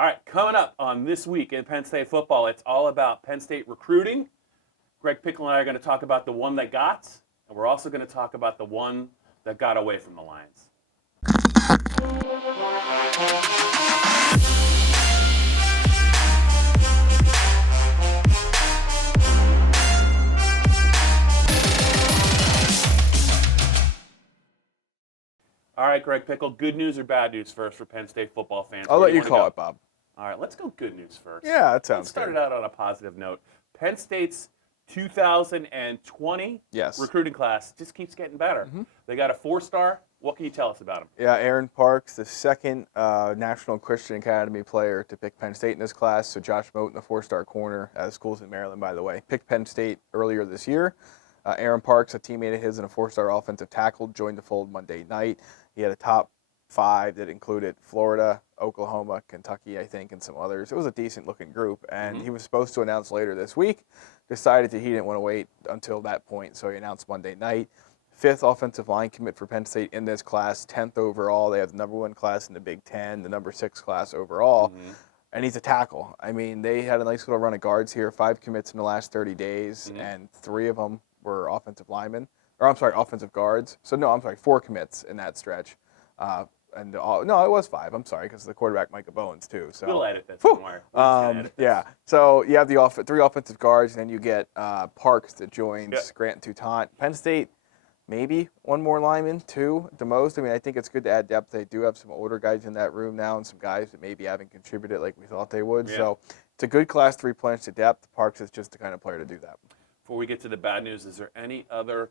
All right, coming up on This Week in Penn State Football, it's all about Penn State recruiting. Greg Pickle and I are going to talk about the one that got, and we're also going to talk about the one that got away from the Lions. All right, Greg Pickle, good news or bad news first for Penn State football fans? I'll Where let do you wanna call go? it, Bob. All right, let's go good news first. Yeah, that sounds Let's start good. it out on a positive note. Penn State's 2020 Yes. recruiting class just keeps getting better. They got a 4-star. What can you tell us about them? Yeah, Aaron Parks, the second National Christian Academy player to pick Penn State in this class. So Josh Moten, the 4-star corner, schools in Maryland, by the way, picked Penn State earlier this year. Aaron Parks, a teammate of his and a 4-star offensive tackle, joined the fold Monday night. He had a top 5 that included Florida, Oklahoma, Kentucky, I think, and some others. It was a decent-looking group, and he was supposed to announce later this week. Decided that he didn't want to wait until that point, so he announced Monday night. 5th offensive line commit for Penn State in this class, 10th overall. They have the number 1 class in the Big Ten, the number 6 class overall, and he's a tackle. I mean, they had a nice little run of guards here, 5 commits in the last 30 days, and 3 of them were offensive linemen, or I'm sorry, offensive guards. So no, I'm sorry, 4 commits in that stretch. No, it was 5. I'm sorry, because the quarterback Micah Bowens too. So We'll edit that somewhere. yeah. So you have the 3 offensive guards, and then you get Parks that joins Grant Toutant. Penn State, maybe 1 more lineman, 2 at the most. I mean, I think it's good to add depth. They do have some older guys in that room now, and some guys that maybe haven't contributed like we thought they would. Yeah. So it's a good class to replenish the depth. Parks is just the kind of player to do that. Before we get to the bad news, is there any other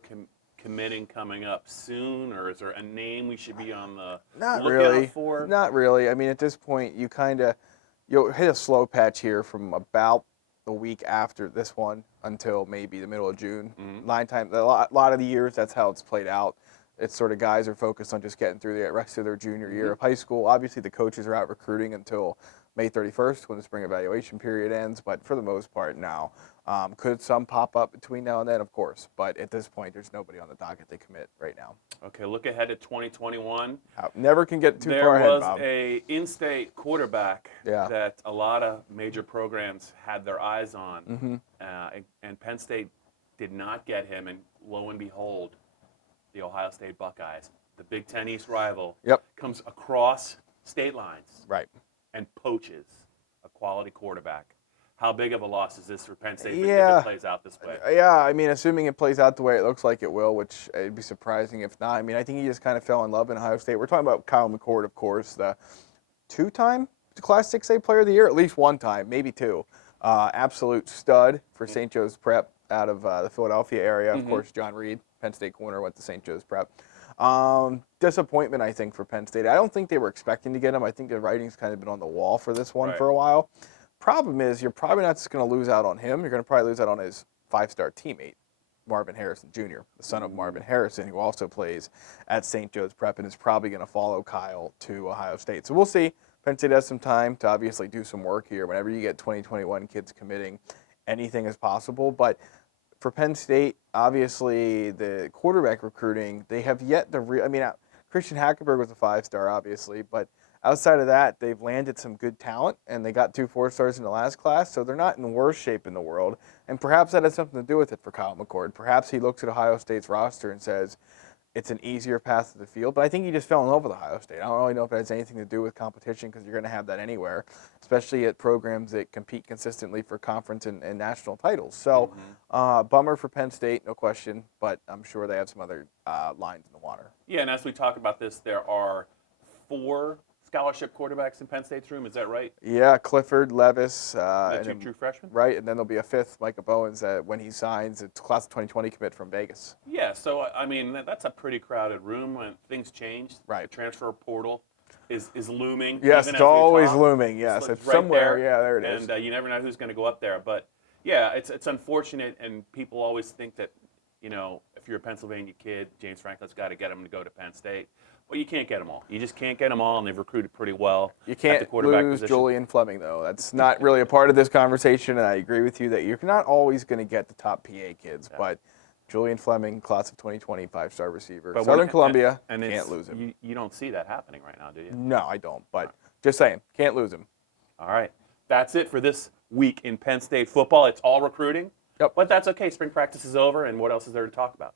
committing coming up soon, or is there a name we should be on the lookout for? Not really. I mean, at this point, you'll hit a slow patch here from about the week after this one until maybe the middle of June. 9 times, a lot of the years, that's how it's played out. It's sort of guys are focused on just getting through the rest of their junior year of high school. Obviously, the coaches are out recruiting until May 31st when the spring evaluation period ends, but for the most part now. Could some pop up between now and then? Of course, but at this point, there's nobody on the docket to commit right now. Okay, look ahead to 2021. Never can get too far ahead, Bob. There was a in-state quarterback that a lot of major programs had their eyes on, and Penn State did not get him, and lo and behold, the Ohio State Buckeyes, the Big Ten East rival, comes across state lines and poaches a quality quarterback. How big of a loss is this for Penn State if it plays out this way? Yeah, I mean, assuming it plays out the way it looks like it will, which it'd be surprising if not. I mean, I think he just kind of fell in love in Ohio State. We're talking about Kyle McCord, of course, the 2-time Class 6A Player of the Year, at least 1 time, maybe 2. Absolute stud for St. Joe's Prep out of the Philadelphia area. Of course, John Reed, Penn State corner, went to St. Joe's Prep. Disappointment, I think, for Penn State. I don't think they were expecting to get him. I think the writing's kind of been on the wall for this one for a while. Problem is, you're probably not just going to lose out on him. You're going to probably lose out on his 5-star teammate, Marvin Harrison Jr., the son of Marvin Harrison, who also plays at St. Joe's Prep and is probably going to follow Kyle to Ohio State. So we'll see. Penn State has some time to obviously do some work here. Whenever you get 2021 kids committing, anything is possible. But for Penn State, obviously, the quarterback recruiting, they have yet to Christian Hackenberg was a 5-star, obviously, but outside of that, they've landed some good talent, and they got 2 4-stars in the last class, so they're not in worse shape in the world. And perhaps that has something to do with it for Kyle McCord. Perhaps he looks at Ohio State's roster and says, it's an easier path to the field. But I think he just fell in love with Ohio State. I don't really know if it has anything to do with competition, because you're going to have that anywhere, especially at programs that compete consistently for conference and national titles. So bummer for Penn State, no question, but I'm sure they have some other lines in the water. Yeah, and as we talk about this, there are 4 scholarship quarterbacks in Penn State's room, is that right? Yeah, Clifford, Levis. The 2 true freshmen? Right, and then there'll be a 5th, Micah Bowens, when he signs. It's class of 2020 commit from Vegas. Yeah, so, I mean, that's a pretty crowded room when things change. Right. The transfer portal is looming. Yes, it's always looming, yes. It's right somewhere, there, there it is. And you never know who's going to go up there. But, yeah, it's unfortunate, and people always think that, if you're a Pennsylvania kid, James Franklin's got to get him to go to Penn State. Well, you can't get them all. You just can't get them all, and they've recruited pretty well. You can't at the quarterback lose position. Julian Fleming, though. That's not really a part of this conversation, and I agree with you that you're not always going to get the top PA kids. Yeah. But Julian Fleming, class of 2020, 5-star receiver. But Southern Columbia, can't lose him. You don't see that happening right now, do you? No, I don't. But just saying, can't lose him. All right. That's it for this week in Penn State football. It's all recruiting. Yep. But that's okay. Spring practice is over, and what else is there to talk about?